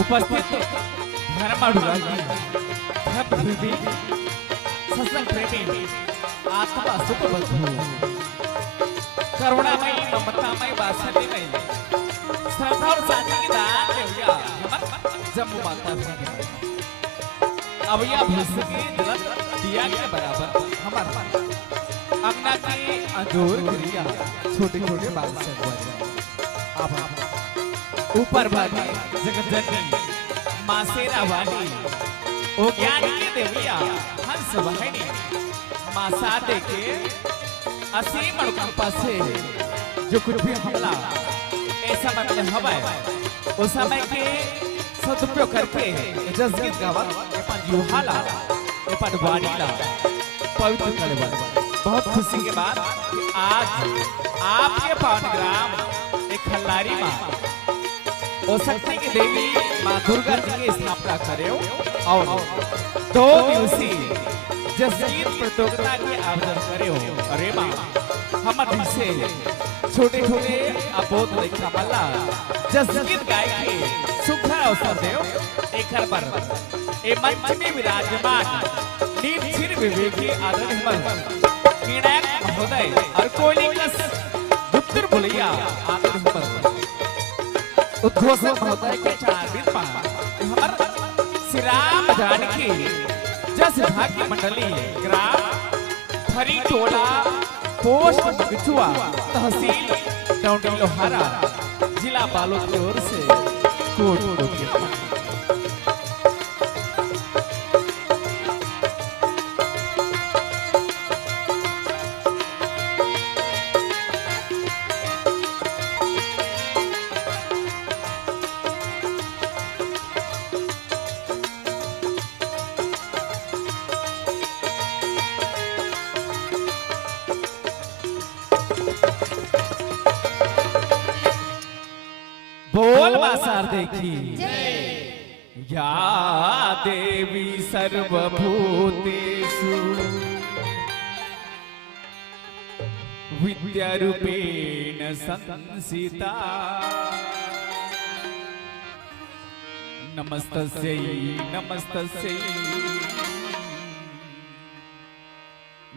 उपस्थित धर्मानुरागी धर्मप्रेमी सत्संग प्रेमी आत्मा सुखबंधु करुणामयी ममतामयी वात्सल्यमयी श्रद्धा और साथी की दान देवया जम्मू माता भगवान अब यह भूसके जलत दिया के बराबर हमारा अपना की अंजोर क्रिया छोटे छोटे बाल से अब ऊपर भागी जगत जननी माँ शेरा वाली ओ ज्ञान की देविया हंस वाहिनी माँ सादे के असीम अनुकंपा से जो कुछ भी हमला ऐसा मतलब हवाए उस समय के सदुपयोग करके जसगीत गावत अपन युहाला अपन वाणीला पवित्र करवा बहुत खुशी के बाद कि आज आपके पावन ग्राम एक खल्लारी माँ और शक्ति की देवी माँ दुर्गा जी की स्थापना करे और 2 दिवसीय जसगीत प्रतियोगिता के आयोजन करे हो। अरे माँ हम से छोटे छोटे अबोध लेखा मल्ला जसगीत गाय के सुखा अवसर देव एक पर ए मंच में विराजमान नीम छिर विवेकी आदरणीय निर्णायक महोदय और कोयलिकस उत्तर बुलिया आदरणीय उद्घोषक महोदय के चारित हमार श्री राम जानकी जस भाग्य मंडली ग्राम फरी टोला पोस्ट मगचुआ तहसील डौंडी लोहारा जिला बालोद की ओर से कोट बोल मासार देखी या देवी सर्वभूतेषु विद्यारूपेण संसिता नमस्तस्यै नमस्तस्यै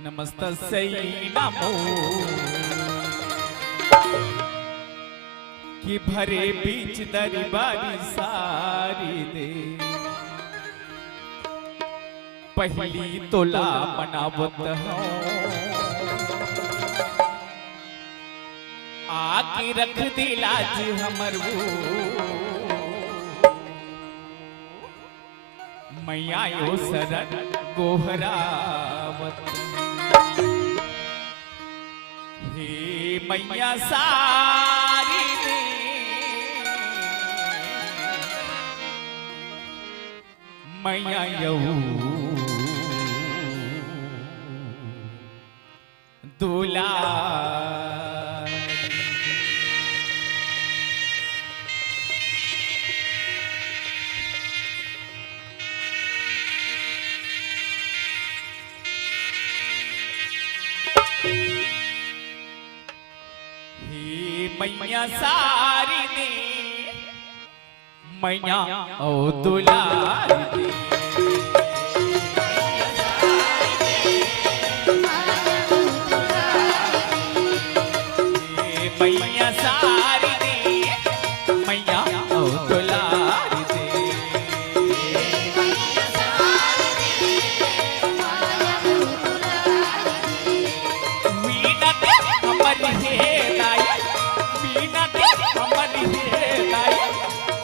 नमस्तस्यै नमो कि भरे बीच दरबारी सारी दे पहली तोला मनावत हो आके रख दिलाज हमर वो मैया यो सरन गोहरावत हे मैया सारी दे मैया यो दूला मैया सारी दे मैया ओ दुलारी दे मैया सारी दे मैया ओ दुलारी दे मीना दे हमारी है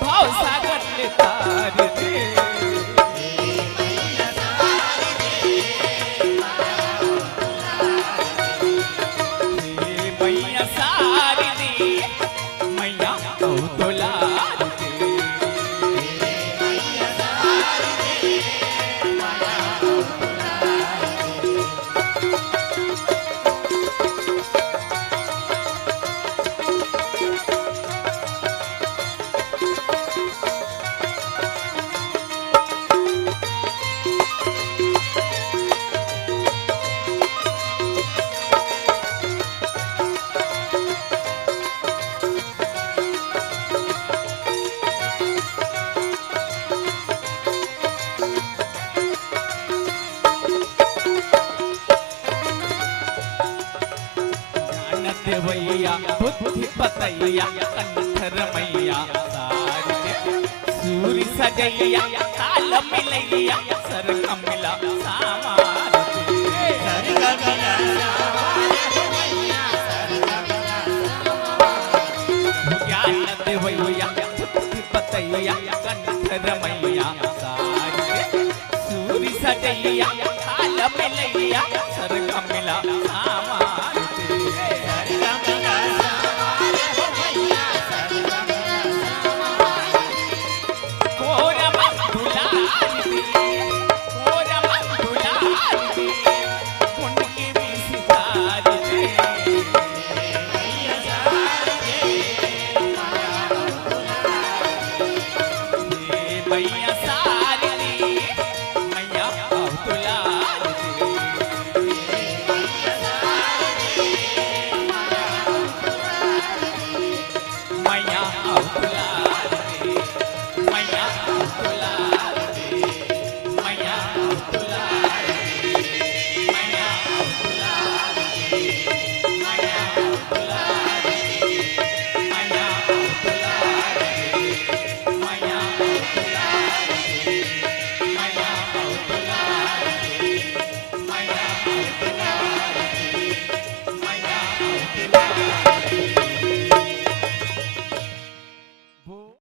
भाव सागर ले तार दे देवैया बुद्धि बतैया कंठर मैया सारी के सूरी सजैया ताल मिलैया सरग मिला सामार सरग मिला ज्ञान देवैया बुद्धि बतैया कंठर मैया सारी के सूरी सजैया ताल मिलैया सरग मिला सामार